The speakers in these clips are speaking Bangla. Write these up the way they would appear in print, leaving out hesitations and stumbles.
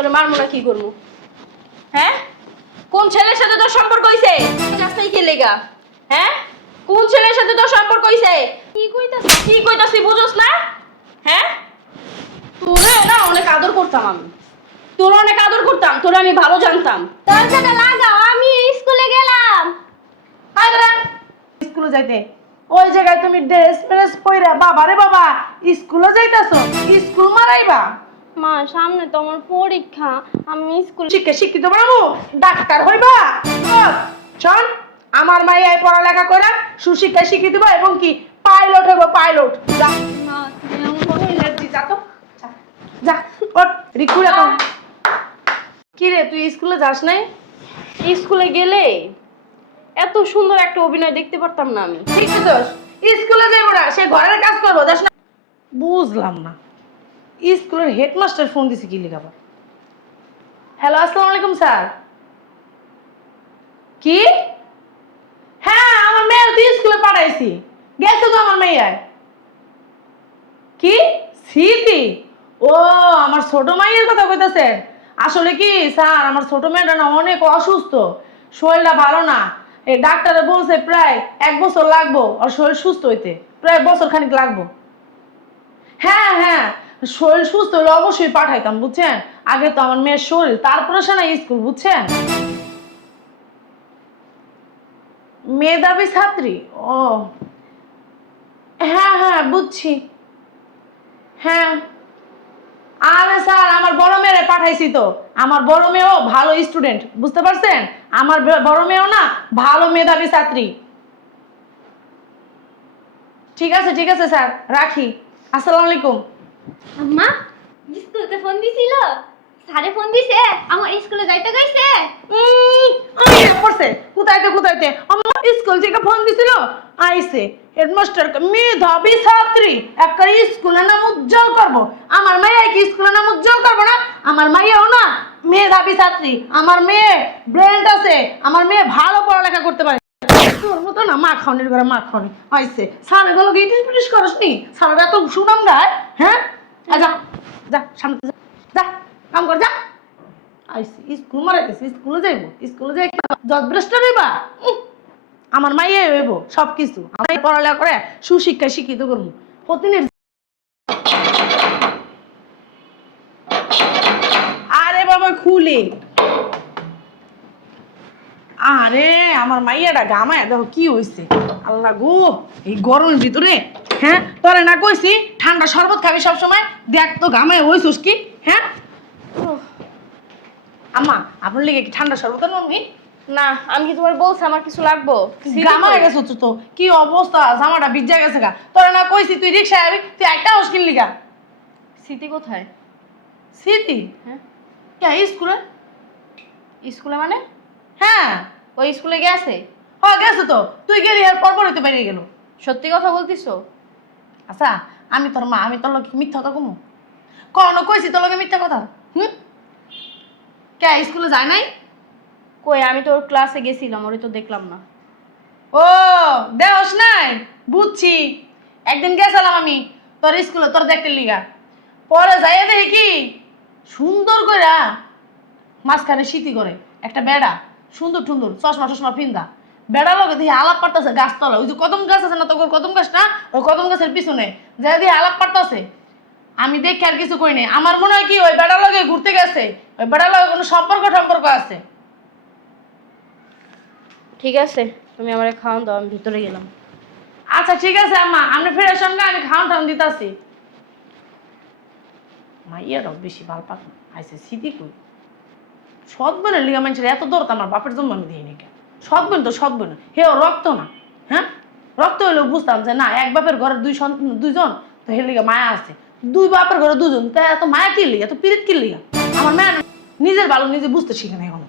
তোরে মারমু না কি করবো? হ্যাঁ, কোন ছেলের সাথে তোর সম্পর্ক হইছে? যাস্তাই কি লেগা? হ্যাঁ, কোন ছেলের সাথে তোর সম্পর্ক হইছে? কি কইতাছি বুঝোস না? হ্যাঁ, তোরে না অনেক আদর করতাম আমি, তোর অনেক আদর করতাম, তোরে আমি ভালো জানতাম। দরজাটা লাগাও, আমি স্কুলে গেলাম। আয় দাঁড়া। স্কুলে যাইতে ওই জায়গায় তুমি ড্রেস ফ্রেস পইরা বাবারে বাবা স্কুলে যাইতাছো, স্কুল মারাইবা? মা, সামনে তো আমার পরীক্ষা, আমি স্কুল শিক্ষিত বানাবো, ডাক্তার হইবা? শোন, আমার মাইয়াই পড়ালেখা করে সুশিক্ষায় শিক্ষিত হইবা এবং কি পাইলট হইব, পাইলট। যা মা, তুমি আমার যা তো, যা ওঠ, রিকু রাখো। কি রে, তুই স্কুলে যাস নাই? স্কুলে গেলে এত সুন্দর একটা অভিনয় দেখতে পারতাম না আমি। শিক্ষিত স্কুলে যাইবো না, সে ঘরের কাজ করবো, যাস না? বুঝলাম না, স্কুলের হেডমাস্টার ফোন দিছে কি লিখাবা? হ্যালো, আসসালামু আলাইকুম স্যার। কি? হ্যাঁ, আমার মেয়ে তুই স্কুলে পাঠাইছি, গেছে তো আমার মেয়ে। কি স্মৃতি? ও, আমার ছোট মাইয়ের কথা কইতাছে। আসলে কি স্যার, আমার ছোট মেয়েটা না অনেক অসুস্থ, শরীরটা ভালো না। এই ডাক্তারে বলছে প্রায় 1 বছর লাগবো আর শরীর সুস্থ হইতে, প্রায় বছর খানিক লাগবো। হ্যাঁ হ্যাঁ, শরীর সুস্থ হলে অবশ্যই পাঠাইতাম, বুঝছেন? আগে তো আমার মেয়ের শরীর, তারপরে সে না স্কুল, বুঝছেন? মেধাবী ছাত্রী? ও হ্যাঁ হ্যাঁ, বুঝছি। হ্যাঁ, আরে স্যার, আমার বড় মেয়েরে পাঠাইছি তো, আমার বড় মেয়েও ভালো স্টুডেন্ট, বুঝতে পারছেন? আমার বড় মেয়েও না ভালো মেধাবী ছাত্রী। ঠিক আছে স্যার, রাখি। আসসালামু আলাইকুম। আম্মা, স্কুলতে ফোন দিছিল? স্যারে ফোন দিছে? আমার স্কুলে যাইতে কইছে? পড়ছে কোথাইতে আমার স্কুল থেকে ফোন দিছিল, আইছে হেডমাস্টার মেধাবী ছাত্রী, একটা স্কুলের নাম উজ্জ্বল করবো। আমার মেয়ে কি স্কুলের নাম উজ্জ্বল করবো না? আমার মেয়েও না মেধাবী ছাত্রী, আমার মেয়ে ব্রেন আছে, আমার মেয়ে ভালো পড়ালেখা করতে পারে। তোর মতো না মা খাওয়ানির ঘরে মা খাওয়ানি আইছে। স্যার এগুলো ইটিস পিটিস করস নি? স্যার এত সুনাম গায়, হ্যাঁ? যা যা, সামনে যা, যা কাম কর, যা। আইসি স্কুল মারাইতেছি, স্কুলে যাইবো, স্কুলে যাই জজ ব্রেস্টার হইবা? আমার মাইয়ে হইব সবকিছু, আমার পড়ালেখা করে সুশিক্ষায় শিক্ষিত করবো। প্রতিদিন আরে বাবা খুলি, আরে আমার মাইয়াটা গামায় দেখো কি হইছে। আল্লাহ গো, এই গরমের ভিতরে, হ্যাঁ তোরে না কইছি ঠান্ডা শরবত খাবি সব সময়, দেখ তো গামায় হইছস কি? হ্যাঁ আম্মা, আপনার লেগে কি ঠান্ডা শরবত আনবি? না, আমি কি তোমার বলছি আমার কিছু লাগবো? গামা হয়ে গেছে তো, কি অবস্থা, জামাটা ভিজা গেছে গা। তোরা না কইছি তুই রিক্সায় আবি, তুই একটা হাউস কিনলি গা। স্মৃতি কোথায়? স্মৃতি? হ্যাঁ, কে স্কুলে? স্কুলে মানে? হ্যাঁ ওই স্কুলে গেছে? হ্যাঁ গেছে তো, তুই গেলি আর পরপর হইতে বেরিয়ে গেল। সত্যি কথা বলতিছো? আচ্ছা, আমি তোর মা, আমি তোর লোক মিথ্যা কথা কমু? কখনো কইছি তোর লোকে মিথ্যা কথা? কে স্কুলে যায় নাই? কই, আমি তো ওর ক্লাসে গেছিলাম, ওরে তো দেখলাম না। ও দেহস নাই, বুঝছি। একদিন গেছিলাম আমি তোর স্কুলে তোর দেখতে লিগা, পরে যাইয়া দেখি কি সুন্দর কইরা মাঝখানে শীতি করে একটা বেড়া, সুন্দর সুন্দর চশমা টশমা ফিন্দা বেড়া লগে দেখি আলাপ পারতাছে গাছতলা, ওই যে কদম গাছ আছে না তোর কদম গাছ না, ওই কদম গাছের পিছনে যাই দিয়ে আলাপ পারতাছে। আমি দেখি আর কিছু কই নাই, আমার মনে হয় কি ওই বেড়া লগে ঘুরতে গেছে, ওই বেড়া লগে কোনো সম্পর্ক আছে। ঠিক আছে, তুমি আমারে খাওয়ান দাও, আমি ভিতরে গেলাম। আচ্ছা ঠিক আছে আম্মা, আমি ফেরার সঙ্গে আমি খাওয়ান টাউন দিতাছি। মাইয়াটাও বেশি ভাল পাক আইসে স্মৃতি কই সৎ বোনের লিগা মানুষের এত দরদ, আমার বাপের জন্য আমি দিই নাকি। সৎ বোন তো সৎ বোন, হে ও রক্ত না। হ্যাঁ, রক্ত হইলেও বুঝতাম যে না এক বাপের ঘরের দুইজন, তো হে লিগা মায়া আছে। দুই বাপের ঘরে দুজন, তা এত মায়া কি লিগা, এত পিরিত কি লিগা? আমার মায়া নিজের ভালো নিজে বুঝতে শিখে না এখন।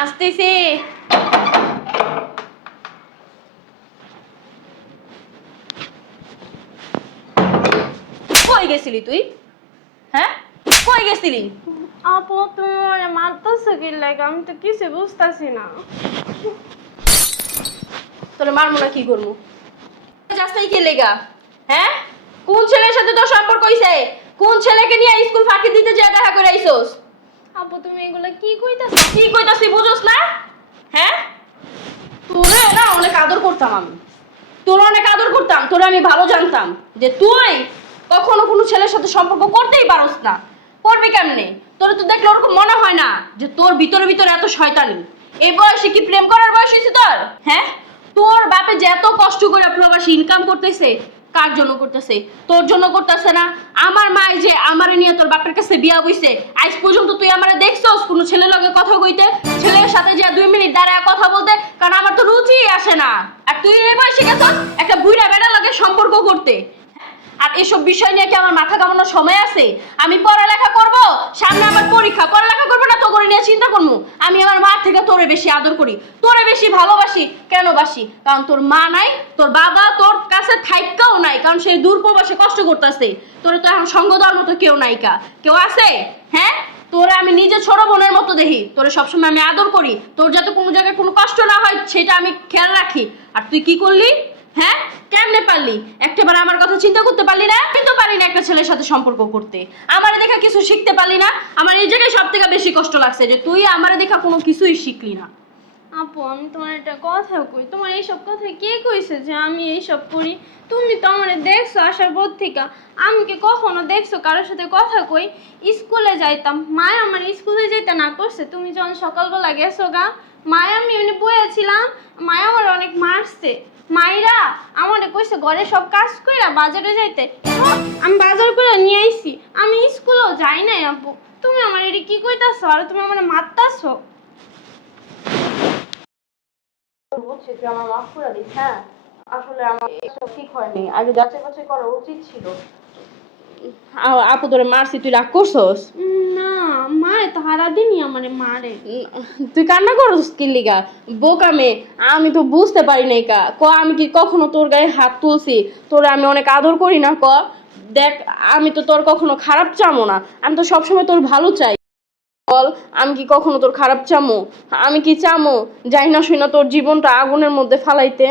আসতেছি। কই গেছিলি তুই? হ্যাঁ, কই গেছিলি? আপু, তুমি আমারে মারতেছো কি লাগে? আমি তো কিছু বুঝতাছি না। তোরে মারমু না কি করবো? যাস্তাই কি লেগা? হ্যাঁ, কোন ছেলের সাথে তোর সম্পর্ক হইছে? কোন ছেলেকে নিয়ে স্কুল ফাঁকি দিতে যা দেখা করে আইছস? আপু তুমি এগুলা কি কইতাছ? কি কইতাছি বুঝোস না? হ্যাঁ, তোরে না অনেক আদর করতাম আমি, তোর অনেক আদর করতাম, তোরে আমি ভালো জানতাম যে তুই কখনো কোনো ছেলের সাথে সম্পর্ক করতেই পারস না। করবি কেমনে? তোর তো দেখলে ওরকম মনে হয় না যে তোর ভিতরে ভিতরে এত শয়তানি। এই বয়সে কি প্রেম করার বয়স হয়েছে তোর? হ্যাঁ, তোর বাপে যে এত কষ্ট করে প্রবাসী ইনকাম করতেছে, কার জন্য করতেছে? তোর জন্য করতেছে না? আমার মা যে আমারে নিয়ে তোর বাপের কাছে বিয়া বইছে, আজ পর্যন্ত তুই আমারে দেখছস কোনো ছেলের লগে কথা কইতে? ছেলের সাথে যে 2 মিনিট দাঁড়ায় কথা বলতে? কারণ আমার তো রুচিই আসে না। আর তুই এই বয়সে গেছস একটা বুইড়া বেড়ার লগে সম্পর্ক করতে। আর এসব বিষয় নিয়ে কি আমার মাথা কামানোর সময় আছে? আমি পড়ালেখা করব, সামনে আমার পরীক্ষা, পড়ালেখা করবো না তো করে নিয়ে চিন্তা করবো? আমি আমার মার থেকে তোরে বেশি আদর করি, তোরে বেশি ভালোবাসি। কেন বাসি? কারণ তোর মা নাই, তোর বাবা তোর কাছে থাইকাও নাই, কারণ সেই দূর প্রবাসে কষ্ট করতেছে। তোরে তো এখন সঙ্গ দেওয়ার মতো কেউ নাইকা, কেউ আছে? হ্যাঁ, তোরে আমি নিজে ছোট বোনের মতো দেখি, তোরে সবসময় আমি আদর করি, তোর যাতে কোনো জায়গায় কোনো কষ্ট না হয় সেটা আমি খেয়াল রাখি। আর তুই কি করলি? হ্যাঁ, কেমনে পারলি? একটাবার আমার কথা চিন্তা করতে পারলি না? কিন্তু পারি না একটা ছেলের সাথে সম্পর্ক করতে। আমারে দেখা কিছু শিখতে পারলি না? আমার এই জায়গায় সব থেকে বেশি কষ্ট লাগছে যে তুই আমারে দেখা কোনো কিছুই শিখলি না। আপু আমি তোমার একটা কথা কই, তোমার এইসব কথা কে কইছে যে আমি এইসব করি? তুমি তো আমার দেখছো আসার পর থেকে, আমি কি কখনো দেখছো কারোর সাথে কথা কই? স্কুলে যাইতাম, মায় আমার স্কুলে যেতে না করছে। তুমি যখন সকালবেলা গেছো গা, মায় আমি এমনি বইয়াছিলাম, মায় আমার অনেক মারছে। মাইরা আমারে কইছে ঘরে সব কাজ কইরা বাজারে যাইতে। আমি বাজার করে নিয়ে আইছি, আমি স্কুলেও যাই নাই। আপু তুমি আমার এটি কি কইতাছো? আর তুমি আমার মারতাছো? বুঝছি, তুই আমার মাফ করে দিস। হ্যাঁ, আসলে আমার এসব ঠিক হয়নি, আগে যাচাই বাছাই করা উচিত ছিল। আপু তোরে মারছি, তুই রাগ করছস? না, মায়ে তো সারাদিনই আমারে মারে। তুই কান্না করছিস কি লিগা? বোকা মেয়ে, আমি তো বুঝতে পারি নাই। আমি কি কখনো তোর গায়ে হাত তুলছি? তোরে আমি অনেক আদর করি না? দেখ, আমি তো তোর কখনো খারাপ চামো না, আমি তো সবসময় তোর ভালো চাই। বল, আমি কি কখনো তোর খারাপ চামো? আমি কি চামো যাই না শুই না তোর জীবনটা আগুনের মধ্যে ফালাইতে?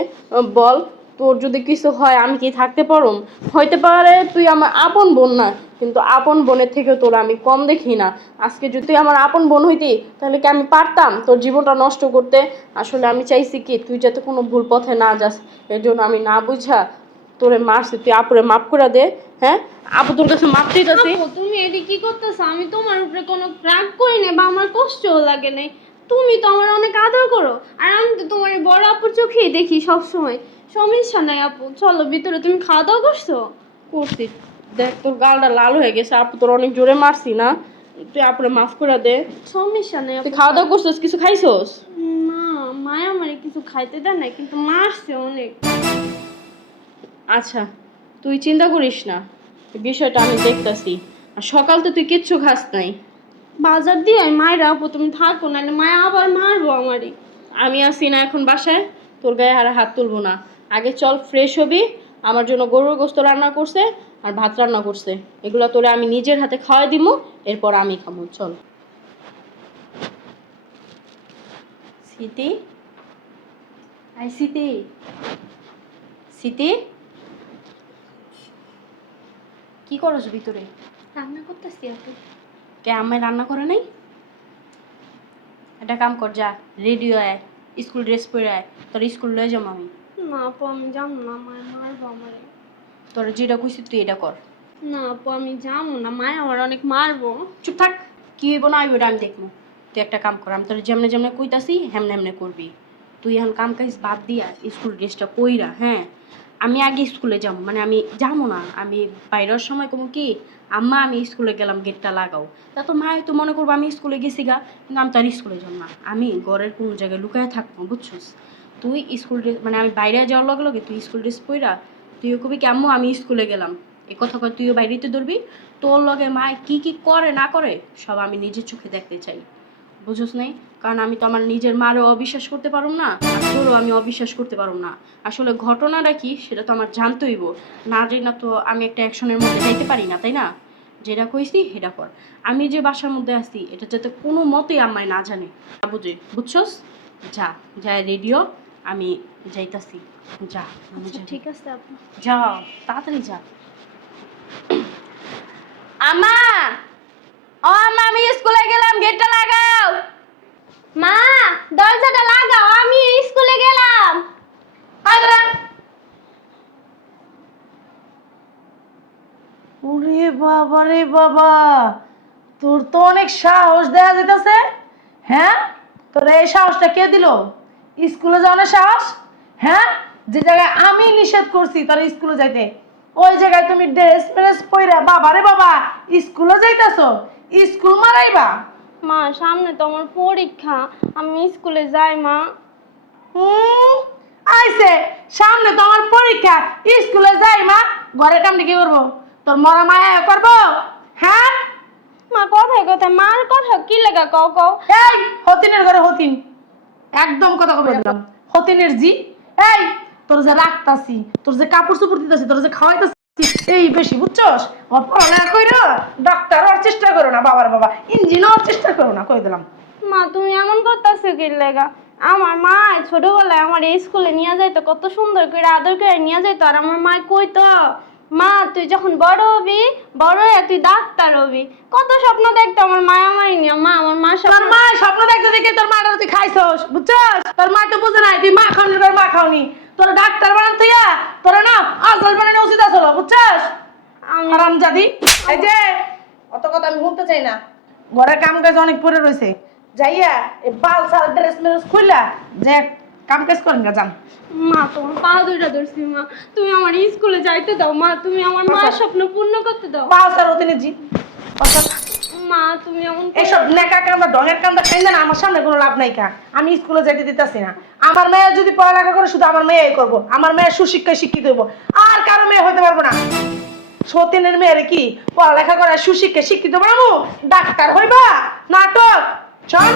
বল, তোর যদি কিছু হয় আমি কি থাকতে পারুম? হইতে পারে তুই আমার আপন বোন না, কিন্তু আপন বোনের থেকে তোর আমি কম দেখি না। আজকে যদি তুই আমার আপন বোন হইতি তাহলে কি আমি পারতাম তোর জীবনটা নষ্ট করতে? আসলে আমি চাইছি কি তুই যাতে কোনো ভুল পথে না যাস, এর জন্য আমি না বুঝা তোরে মারছি। তুই আপুরে মাফ করে দে। হ্যাঁ, আপু তোর কাছে মাফ চাইতাছি। আপু তুমি এটি কি করতেছো? আমি তোমার উপরে কোনো রাগ করি নাই বা আমার কষ্টও লাগে নাই। তুমি তো আমার অনেক আদর করো, আর আমি তো তোমার বড় আপুর চোখেই দেখি সব সময়। সমস্যা নাই আপু, চলো ভিতরে। তুমি খাওয়া দাওয়া করছো? করছি। দেখ তোর গালটা লাল হয়ে গেছে, আপু তোর অনেক জোরে মারছি না? তুই আপুরে মাফ করে দে। সমস্যা নাই তুই আপু। খাওয়া দাওয়া করছিস? কিছু খাইছস? না, মায়া আমারে কিছু খাইতে দেয় নাই, কিন্তু মারছে অনেক। আচ্ছা, তুই চিন্তা করিস না, বিষয়টা আমি দেখতাছি। আর সকাল তো তুই কিচ্ছু খাস নাই। বাজার দিয়ে মায়েরা, আপু তুমি থাকো, না মায়া আবার মারবো আমারই। আমি আসি না এখন বাসায়, তোর গায়ে আর হাত তুলবো না। আগে চল ফ্রেশ হবি, আমার জন্য গরুর গোস্ত রান্না করছে আর ভাত রান্না করছে, এগুলো তোরে আমি নিজের হাতে খাওয়াই দিমু, এরপর আমি খাবো। চল। স্মৃতি, আই স্মৃতি, স্মৃতি, কি করছ ভিতরে? রান্না করতেছি আপু। কে আমায় রান্না করে নাই? একটা কাম কর, যা রেডি আয়, স্কুল ড্রেস পরে আয়, তোর স্কুল লয়ে যাবো আমি। না আপু আমি যাবো না, মায়া মারবো আমারে। তোর যেটা কইছি তুই এটা কর। না আপু আমি যাবো না, মায়া আমার অনেক মারবো। চুপ থাক, কি হইব না হইব আমি দেখবো। তুই একটা কাম কর, আমি তোর যেমনে যেমনে কইতাছি হেমনে হেমনে করবি। তুই এখন কাম কাজ বাদ দিয়া স্কুল ড্রেসটা পইরা, হ্যাঁ, আমি আগে স্কুলে যাবো, মানে আমি যাবো না, আমি বাইরের সময় কোনো কি আম্মা আমি স্কুলে গেলাম গেটটা লাগাও, তা তো মা তো মনে করবো আমি স্কুলে গেছি গা, কিন্তু আমি তার স্কুলে যাবো না, আমি ঘরের কোনো জায়গায় লুকায় থাকবো, বুঝছস? তুই স্কুল ড্রেস মানে আমি বাইরে যাওয়ার লগে লগে তুই স্কুল ড্রেস পইরা তুইও কবি কি আম্মু আমি স্কুলে গেলাম, এ কথা কয় তুইও বাইরেতে ধরবি। তোর লগে মা কি কি করে না করে সব আমি নিজের চোখে দেখতে চাই, বুঝোস নাই? কারণ আমি তো আমার নিজের মারও অবিশ্বাস করতে পারুম না, আর তোরও আমি অবিশ্বাস করতে পারুম না। আসলে ঘটনাটা কি সেটা তো আমার জানতে হইব, না জানি না তো আমি একটা অ্যাকশনের মধ্যে যাইতে পারি না, তাই না? যেটা কইছি সেটা কর। আমি যে বাসার মধ্যে আছি এটা যাতে কোনো মতেই আমায় না জানে, বুঝে, বুঝছস? যা, যা রেডিও, আমি যাইতাছি। যা, আমি আচ্ছা যাই। ঠিক আছে আপু। যা, তাড়াতাড়ি যা। আম্মা, ও আম্মা, আমি স্কুলে গেলাম, গেটটা লাগাও। মা দরজাটা লাগাও, আমি স্কুলে গেলাম। ওরে বাবা রে বাবা, তোর তো অনেক সাহস দেখা যেতেছে। হ্যাঁ, তোর এই সাহসটা কে দিল? স্কুলে যাওয়ার সাহস? হ্যাঁ, যে জায়গায় আমি নিষেধ করছি তোর স্কুলে যাইতে, ওই জায়গায় তুমি ড্রেস ফ্রেস পইরা বাবা রে বাবা স্কুলে যাইতেছো? স্কুল মারাইবা? মা সামনে তো আমার পরীক্ষা, আমি স্কুলে যাই মা। আইছে সামনে তো আমার পরীক্ষা, স্কুলে যাই মা? ঘরের কামটা কি করবো? তোর মরা মায়া করবো? হ্যাঁ মা কথায় কথায় মার কথা কি লাগা কও কও। এই হতিনের ঘরে হতিন, একদম কথা কবে দিলাম। হতিনের জি, এই তোর যে রাখতাছি, তোর যে কাপড় চোপড় দিতেছি, তোর যে খাওয়াইতাছি, এই বেশি বুঝছস? আমার পড়ালেখা কইরো ডাক্তার হওয়ার চেষ্টা করো না, বাবার বাবা ইঞ্জিন হওয়ার চেষ্টা করো না, কই দিলাম। মা তুমি এমন করতেছো কি লাগা? আমার মা ছোটবেলায় আমার এই স্কুলে নিয়ে যাইতো, কত সুন্দর করে আদর করে নিয়ে যাইতো। আর আমার মা কইতো, মা তুই যখন বড় হবি, বড় হয়ে তুই ডাক্তার হবি। কত স্বপ্ন দেখতো আমার মা আমারই নিয়ে। মা আমার মা তোর মা স্বপ্ন দেখতে দেখে তোর মাটা তুই খাইছস, বুঝছস? তোর মা তো বুঝে নাই তুই মা খাওনি, তোর মা খাওনি। তোর ডাক্তার বানান তুই তোর না আজল বানানো উচিত আসলো, বুঝছস? হারামজাদি। এই যে অত কথা আমি শুনতে চাই না, ঘরের কাম কাজ অনেক পড়ে রয়েছে, যাইয়া এই বাল সাল ড্রেস মেরেস খুইলা যে কাম কাজ করেন গা, যান। মা তোমার পা দুইটা ধরছি মা, তুমি আমার স্কুলে যাইতে দাও মা, তুমি আমার মায়ের স্বপ্ন পূর্ণ করতে দাও। বাল সাল ওদিনে জি মা তুমি এমন এইসব নেকা কান্দা ঢঙের কান্দা খাই না, আমার সামনে কোনো লাভ নাই কা। আমি স্কুলে যেতে দিতেছি না। আমার মেয়ে যদি পড়ালেখা করে শুধু আমার মেয়েই করবো, আমার মেয়ে সুশিক্ষায় শিক্ষিত হইব, আর কারো মেয়ে হইতে পারবো না। সতীনের মেয়ের কি পড়ালেখা করে সুশিক্ষায় শিক্ষিত বানাবো? ডাক্তার হইবা? নাটক চল।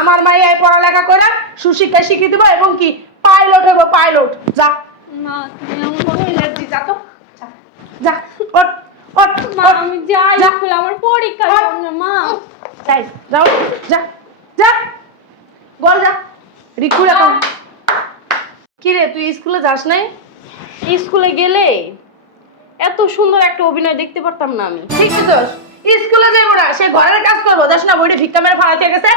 আমার মেয়ে পড়ালেখা করে সুশিক্ষায় শিক্ষিত হইব এবং কি পাইলট হইব, পাইলট। যা মা তুমি এমন করো না। যা তো, যা যা, ওঠ ওঠ মা আমি যাই স্কুলে, আমার পরীক্ষা সামনে মা। যাই, যাও, যা যা বল, যা রিকু রাখো। কি রে তুই স্কুলে যাস নাই? স্কুলে গেলে এত সুন্দর একটা অভিনয় দেখতে পারতাম না আমি। ঠিক তো, স্কুলে যাইবো না, সে ঘরের কাজ করবো। যাস না বইটা ভিক্ষা মেরে ফালাইতে গেছে?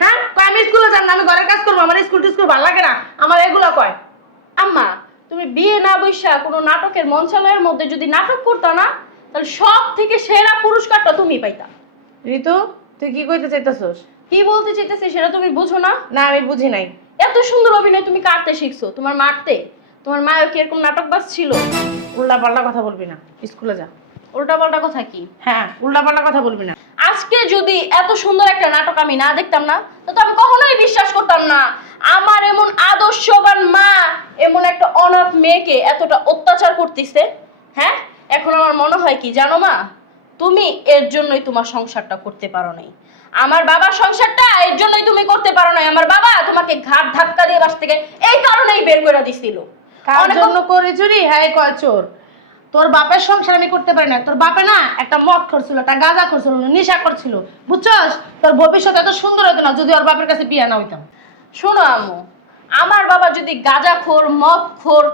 হ্যাঁ কয় আমি স্কুলে যান না, আমি ঘরের কাজ করবো, আমার স্কুল টিস্কুল ভালো লাগে না, আমার এগুলো কয়। আম্মা, তুমি বিয়ে না বইসা কোনো নাটকের মঞ্চালয়ের মধ্যে যদি নাটক করতো না, তাহলে সব থেকে সেরা পুরস্কারটা তুমি পাইতা। ঋতু তুই কি কইতে চাইতেছস? কি বলতে চাইতেছি সেটা তুমি বুঝো না? না আমি বুঝি নাই। এত সুন্দর অভিনয় তুমি কাটতে শিখছো, তোমার মারতে তোমার মায়ের কি এরকম নাটকবাজ ছিল? উল্টা পাল্টা কথা বলবি না, স্কুলে যা। উল্টাপাল্টা কথা কি? হ্যাঁ উল্টা পাল্টা কথা বলবি না। আজকে যদি এত সুন্দর একটা নাটক আমি না দেখতাম না, তো আমি কখনোই বিশ্বাস করতাম না আমার এমন আদর্শবান মা এমন একটা অনাথ মেয়েকে এতটা অত্যাচার করতেছে। হ্যাঁ, এখন আমার মনে হয় কি জানো মা, তুমি এর জন্যই তোমার সংসারটা করতে পারো নাই। আমার বাবার সংসারটা এর জন্যই তুমি করতে পারো নাই। আমার বাবা তোমাকে ঘাট ধাক্কা দিয়ে বাস থেকে এই কারণেই বের করে দিছিল। কার জন্য করে চুরি? হ্যাঁ কয় চোর। তোর বাপের সংসার আমি করতে পারি না। তোর বাপে না একটা মদ করছিল, একটা গাঁজা করছিল, নেশা করছিল, বুঝছস? তোর ভবিষ্যৎ এত সুন্দর হতো না যদি ওর বাপের কাছে বিয়ে না হইতাম। শোনো আম্মু, আমার বাবা যদি গাঁজাখোর মদখোর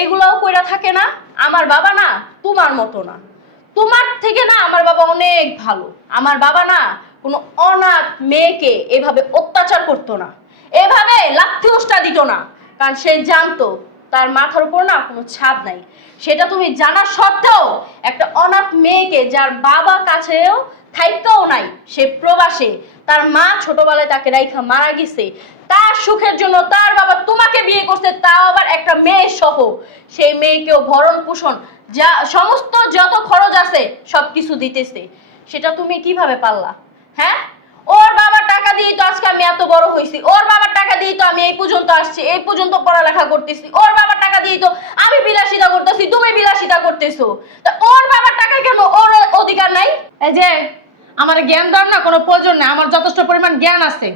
এগুলোও কইরা থাকে না, আমার বাবা না তোমার মতো না। তোমার থেকে না আমার বাবা অনেক ভালো। আমার বাবা না কোনো অনাথ মেয়েকে এভাবে অত্যাচার করতো না, এভাবে লাথি উষ্টা দিত না, কারণ সে জানতো তার মাথার উপর না কোনো ছাদ নাই। সেটা তুমি জানা সত্ত্বেও একটা অনাথ মেয়েকে, যার বাবা কাছেও থাইকাও নাই, সে প্রবাসে, তার মা ছোটবেলায় তাকে রাইখা মারা গেছে, তার সুখের জন্য তার বাবা তোমাকে বিয়ে করছে, তাও আবার একটা মেয়ে সহ। সেই মেয়েকেও ভরণ পোষণ যা সমস্ত যত খরচ আছে সবকিছু দিতেছে। সেটা তুমি কিভাবে পারলা? হ্যাঁ, ওর বাবার টাকা দিয়ে তো আজকে আমি এত বড় হয়েছি, ওর বাবার টাকা দিয়ে তো আমি এই পর্যন্ত আসছি, এই পর্যন্ত পড়ালেখা করতেছি, ওর বাবার টাকা দিয়ে তো আমি বিলাসিতা করতেছি, তুমি বিলাসিতা করতেছো। তা ওর বাবার টাকা কেন ওর অধিকার নাই? এই যে আমার জ্ঞান দেওয়ার না কোনো প্রয়োজন নেই, আমার যথেষ্ট পরিমাণ জ্ঞান আছে।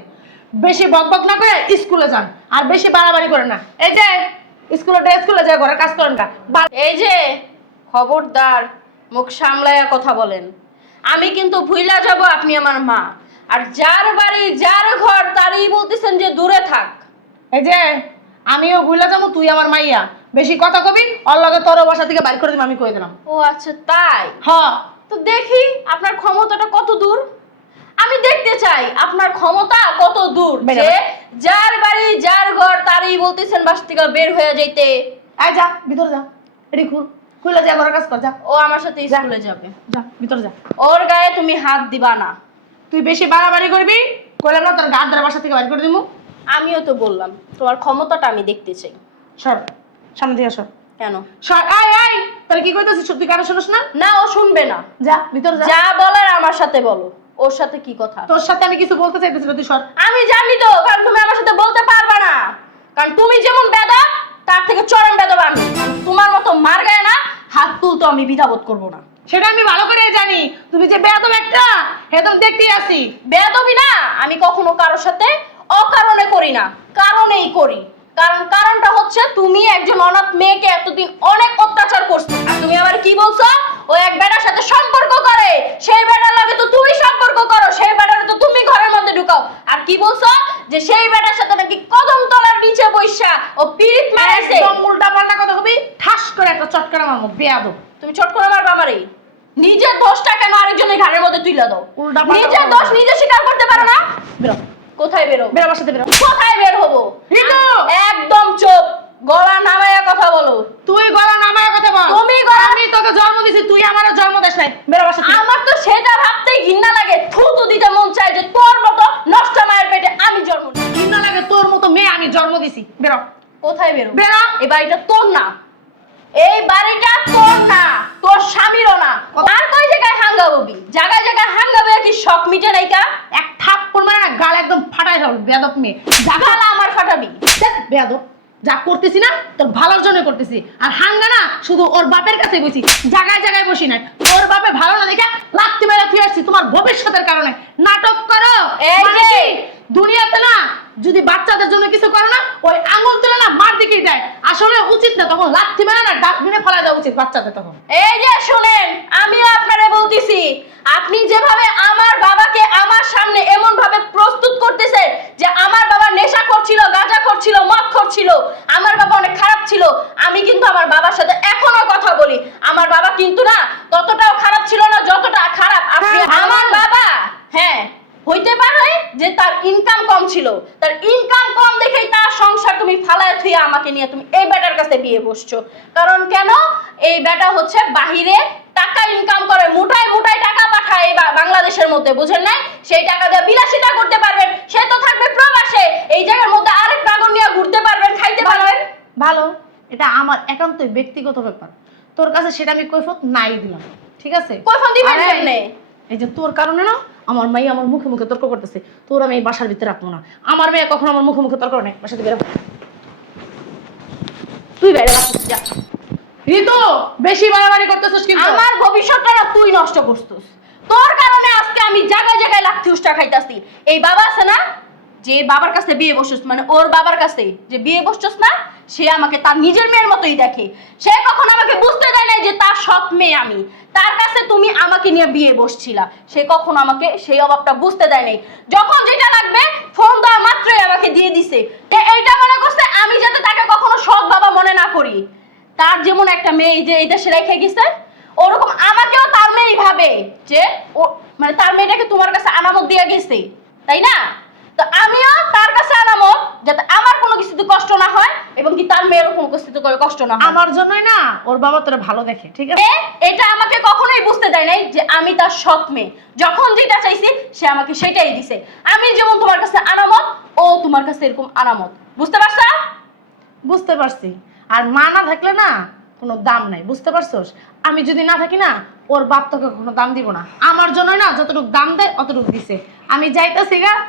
বেশি বকবক না করে স্কুলে যান, আর বেশি বাড়াবাড়ি করেন না। এই যে স্কুলে যায় ঘরের কাজ করেন না। এই যে খবরদার, মুখ সামলায়া কথা বলেন। আমি কিন্তু ভুইলা যাব আপনি আমার মা, আর যার বাড়ি যার ঘর তারই বলতেছেন যে দূরে থাক। এই যে আমিও ভুলে যাবো, তুই আমার মাইয়া, বেশি কথা কবি ওর লগে তোর বাসা থেকে বাইর করে দিবি, আমি কই দিলাম। ও আচ্ছা তাই। হ্যাঁ তো দেখি আপনার ক্ষমতাটা কত দূর। আমি দেখতে চাই আপনার ক্ষমতা কত দূর, বেরো। যে যার বাড়ি যার ঘর তারই বলতেছেন বাসা থেকে বের হয়ে যাইতে। আয় যা ভিতরে যা, এটি খুলে যা, ঘরের কাজ কর যা। ও আমার সাথে স্কুলে যাবে। যা ভিতরে যা। ওর গায়ে তুমি হাত দিবা না। তুই বেশি বাড়াবাড়ি করবি, কইলাম না তোর গার দ্বারা বাসা থেকে বাইর করে দিবো। আমিও তো বললাম তোমার ক্ষমতাটা আমি দেখতে চাই। সর, সামনে দিয়ে সর। কেন? সর, আয় আয়। তাহলে কি কইতাছিস, তুই কারো শুনস না? না, ও শুনবে না। যা ভিতরে যা। যা বলার আমার সাথে বলো, ওর সাথে কি কথা? তোর সাথে আমি কিছু বলতে চাইতেছি না, তুই সর। আমি জানি তো, কারণ তুমি আমার সাথে বলতে পারবে না। কারণ তুমি যেমন বেদব, তার থেকে চরম বেদব আমি। তোমার মতো মার গায়ে না হাত তুলতো আমি দ্বিধাবোধ করবো না। সেটা আমি ভালো করে জানি, তুমি যে বেয়াদব একটা, একদম দেখতেই আসি। বেয়াদবি না আমি কখনো কারোর সাথে অকারণে করি না, কারণেই করি। কারণটা হচ্ছে তুমি একজন অনাথ মেয়েকে এতদিন অনেক অত্যাচার করছো। আর তুমি আবার কি বলছো, ও এক বেটার সাথে সম্পর্ক করে, সেই বেটার লাগে তো তুমি সম্পর্ক করো, সেই বেটারে তো তুমি ঘরের মধ্যে ঢুকাও। আর কি বলছো যে সেই বেটার সাথে নাকি কদম তলার নিচে বইসা ও পীড়িত মারাইছে। একদম উল্টা পাল্টা কথা কবি, ঠাস করে একটা চটকারা মারবো, বেয়াদব। তুমি চট করে মারবা আমারে। নিজের দোষটা কেন আরেকজনের ঘাড়ের মধ্যে তুইলা দাও? উল্টা পাল্টা নিজের কথা দোষ বলো। নিজে স্বীকার করতে পারো না? বেরো, কোথায় বেরো? বেরো বাসা থেকে বেরো। কোথায় বের হবো? রিতু! একদম চুপ, গলা নামায়া কথা বলো। তুই গলা নামায় কথা বল। তুমি গলা- আমি তোকে জন্ম দিছি, তুই আমারও জন্ম দিস নাই। বেরো বাসা থেকে। আমার তো সেটা ভাবতেই ঘৃণা লাগে, থুতু দিতে মন চায় যে তোর মতো নষ্ট মায়ের পেটে আমি জন্ম নিই। ঘৃণা লাগে, তোর মতো মেয়ে আমি জন্ম দিছি। বেরো। কোথায় বেরো? বেরো। এই বাড়িটা তোর না, এই বাড়িটা তোর না, তোর স্বামীরও না। আর কই জায়গায় হাঙ্গাবি? জায়গায় জায়গায় হাঙ্গাবে কি শখ মিটে নাইকা? এক থাপ্পড় মারে না গাল একদম ফাটাই দাও, বেয়াদব মেয়ে। জাগালা আমার ফাটাবি। দেখ বেয়াদব, যা করতেছি না তোর ভালোর জন্য করতেছি। আর হাঙ্গা না শুধু ওর বাপের কাছে বসি, জায়গায় জায়গায় বসি নাই। তোর বাপে ভালো না দেখে লাত্তি মেরে ফিরে আসছি তোমার ভবিষ্যতের কারণে। নাটক করো। এই মানে যে- কি, দুনিয়াতে না যদি বাচ্চাদের জন্য কিছু করো না, ওই আঙুল তুলে না মার দিকেই দেয়। আসলে উচিত না, তখন লাত্তি মেরে না ডাস্টবিনে ফেলা দেওয়া উচিত বাচ্চাদের তখন। এই যে শুনেন, আমিও আপনারে বলতেছি, আপনি যেভাবে আমার বাবাকে আমার সামনে এমন ভাবে প্রস্তুত করতেছেন যে আমার বাবা নেশা করছিল, গাঁজা করছিল, মদ করছিল, আমার বাবা অনেক খারাপ ছিল। আমি কিন্তু আমার বাবার সাথে এখনো কথা বলি। আমার বাবা কিন্তু না ততটাও খারাপ ছিল না যতটা খারাপ আপনি। হ্যাঁ, আমার বাবা, হ্যাঁ হইতে পারে যে তার ইনকাম কম ছিল, তার ইনকাম কম দেখেই তার সংসার তুমি ফালায় থুয়ে আমাকে নিয়ে তুমি এই বেটার কাছে বিয়ে বসছো। কারণ কেন? এই বেটা হচ্ছে বাহিরে টাকা ইনকাম করে, মুঠায় মুঠায় টাকা পাঠায় এই বাংলাদেশের মধ্যে, বুঝেন না? সেই টাকা দিয়ে বিলাসিতা করতে পারবেন। সে তো থাকবে প্রবাসে, এই জায়গার মধ্যে আরেক নাগর নিয়ে ঘুরতে পারবেন, খাইতে পারবেন। ভালো, এটা আমার একান্তই ব্যক্তিগত ব্যাপার। তোর কাছে সেটা আমি কৈফত নাই দিলাম, ঠিক আছে? কৈফত দিবেন আরে, কেমনে? এই যে তোর কারণে না আমার মাই আমার মুখে মুখে তর্ক করতেছে। তোর আমি এই বাসার ভিতরে রাখবো না। আমার মেয়ে কখনো আমার মুখে মুখে তর্ক নেই। বাসা থেকে বেরো। তুই বাইরে বাসা যা। ঋতু, বেশি বাড়াবাড়ি করতেছিস কিন্তু। আমার ভবিষ্যৎটা না তুই নষ্ট করছিস। তোর কারণে আজকে আমি জায়গায় জায়গায় লাথি উষ্টা খাইতাছি। এই বাবা আছে না, যে বাবার কাছে বিয়ে বসছিস, মানে ওর বাবার কাছে যে বিয়ে বসছিস না, সে আমাকে তার নিজের মেয়ের মতোই দেখে। সে কখনো আমাকে বুঝতে দেয় না যে তার সৎ মেয়ে আমি। তার কাছে তুমি আমাকে নিয়ে বিয়ে বসছিলা, সে কখনো আমাকে সেই অভাবটা বুঝতে দেয় নাই। যখন যেটা লাগবে ফোন দেওয়া মাত্রই আমাকে দিয়ে দিছে। তো এইটা মনে করছে আমি যাতে তাকে কখনো সৎ বাবা মনে না করি। তার যেমন একটা মেয়ে যে এই দেশে রেখে গেছে, ওরকম আমাকেও তার মেয়েই ভাবে যে ও, মানে তার মেয়েটাকে তোমার কাছে আনামত দিয়ে গেছে, তাই না? তো আমিও তার কাছে আনামত, যাতে আমার কোনো কিছুতে কষ্ট না হয় এবং কি তার মেয়েরও কোনো কিছুতে কষ্ট না হয়। আমার জন্যই না ওর বাবা তোরা ভালো দেখে, ঠিক আছে? এটা আমাকে কখনোই বুঝতে দেয় নাই যে আমি তার সৎ মেয়ে। যখন যেটা চাইছি সে আমাকে সেটাই দিছে। আমি যেমন তোমার কাছে আনামত, ও তোমার কাছে এরকম আনামত। বুঝতে পারছো? বুঝতে পারছি। আর মা না থাকলে না কোনো দাম নাই, বুঝতে পারছোস? আমি যদি না থাকি না, ওর বাপ তোকে কোনো দাম দিব না। আমার জন্যই না যতটুকু দাম দেয় অতটুকু দিছে। আমি যাইতাছি গা,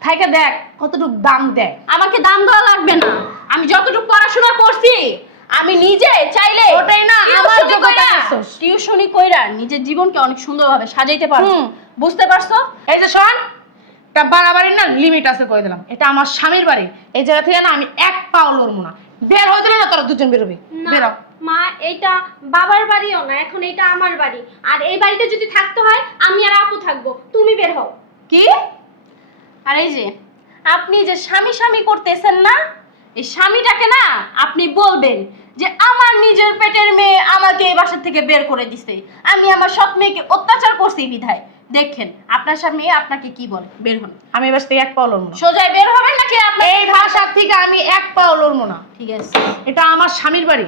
থাইকে দেখ কতটুকু দাম দেয়। আমাকে দাম দেওয়া লাগবে না। আমি যতটুকু পড়াশোনা করছি, আমি নিজে চাইলে ওটাই না আমার যোগ্যতা করছস। টিউশনি কইরা নিজের জীবনকে অনেক সুন্দরভাবে সাজাইতে পারবো। বুঝতে পারছো? এই যে শোন, একটা বাড়াবাড়ির না লিমিট আছে, কই দিলাম। এটা আমার স্বামীর বাড়ি, এই জায়গা থেকে না আমি এক পাও লড়বো না। বের হয়ে দিলে না তোরা দুজন বেরোবি। না, বেরো। মা এইটা বাবার বাড়িও না, এখন এটা আমার বাড়ি। আর এই বাড়িতে যদি থাকতে হয় আমি আর আপু থাকবো, তুমি বের হও। কি? আর এই যে আপনি যে স্বামী স্বামী করতেছেন না, এই স্বামীটাকে না আপনি বলবেন যে আমার নিজের পেটের মেয়ে আমাকে এই বাসা থেকে বের করে দিছে, আমি আমার সৎ মেয়েকে অত্যাচার করছি বিধায়। দেখেন আপনার স্বামী আপনাকে কি বলে, বের হন। আমি এবার থেকে এক পাও লড়বো না। সোজাই বের হবেন নাকি আপনার এই বাসার থেকে আমি এক পাও লড়বো না। ঠিক আছে, এটা আমার স্বামীর বাড়ি।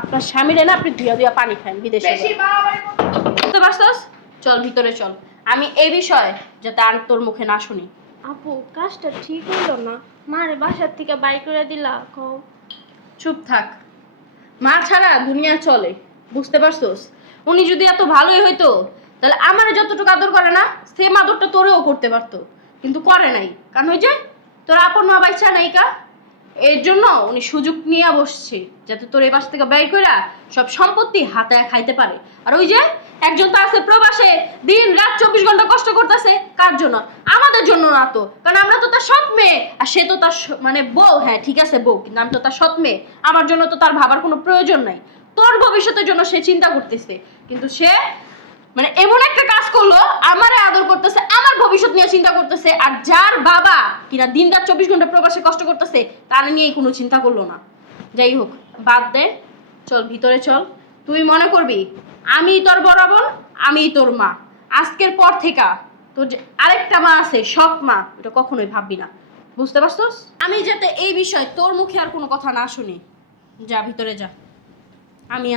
আপনার স্বামীরে না আপনি ধুয়া ধুয়া পানি খান বিদেশে। বেশি বাড়াবাড়ি বুঝতে পারছস? চল ভিতরে চল, আমি এই বিষয় যাতে আর তোর মুখে না শুনি। আপু কাজটা ঠিক হইলো না, মারে বাসার থেকে বাই করে দিলা কও। চুপ থাক, মা ছাড়া দুনিয়া চলে, বুঝতে পারছস? উনি যদি এত ভালোই হইতো তাহলে আমার যতটুকু আদর করে না সেম আদরটা তোরেও করতে পারতো, কিন্তু করে নাই। কারণ ওই যে তোর আপন মা বাইচা নাই কা, এর জন্য উনি সুযোগ নিয়ে বসছে যাতে তোর এই বাস থেকে ব্যয় কইরা সব সম্পত্তি হাতে খাইতে পারে। আর ওই যে একজন তো আছে প্রবাসে, দিন রাত 24 ঘন্টা কষ্ট করতেছে, কার জন্য? আমাদের জন্য না তো, কারণ আমরা তো তার সৎ মেয়ে, আর সে তো তার মানে বউ। হ্যাঁ ঠিক আছে বউ, কিন্তু আমি তো তার সৎ মেয়ে, আমার জন্য তো তার ভাবার কোনো প্রয়োজন নাই। তোর ভবিষ্যতের জন্য সে চিন্তা করতেছে, কিন্তু সে মানে এমন একটা কাজ করলো, আমারে আদর করতেছে, আমার ভবিষ্যৎ নিয়ে চিন্তা করতেছে, আর যার বাবা কিনা দিন রাত 24 ঘন্টা প্রবাসে কষ্ট করতেছে তার নিয়ে কোনো চিন্তা করলো না। যাই হোক বাদ দে, চল ভিতরে চল। তুই মনে করবি আমি তোর বড় বোন, আমি তোর মা। আজকের পর থেকে তোর যে আরেকটা মা আছে সৎ মা, এটা কখনোই ভাববি না, বুঝতে পারছস? আমি যাতে এই বিষয়ে তোর মুখে আর কোনো কথা না শুনি। যা ভিতরে যা, আমি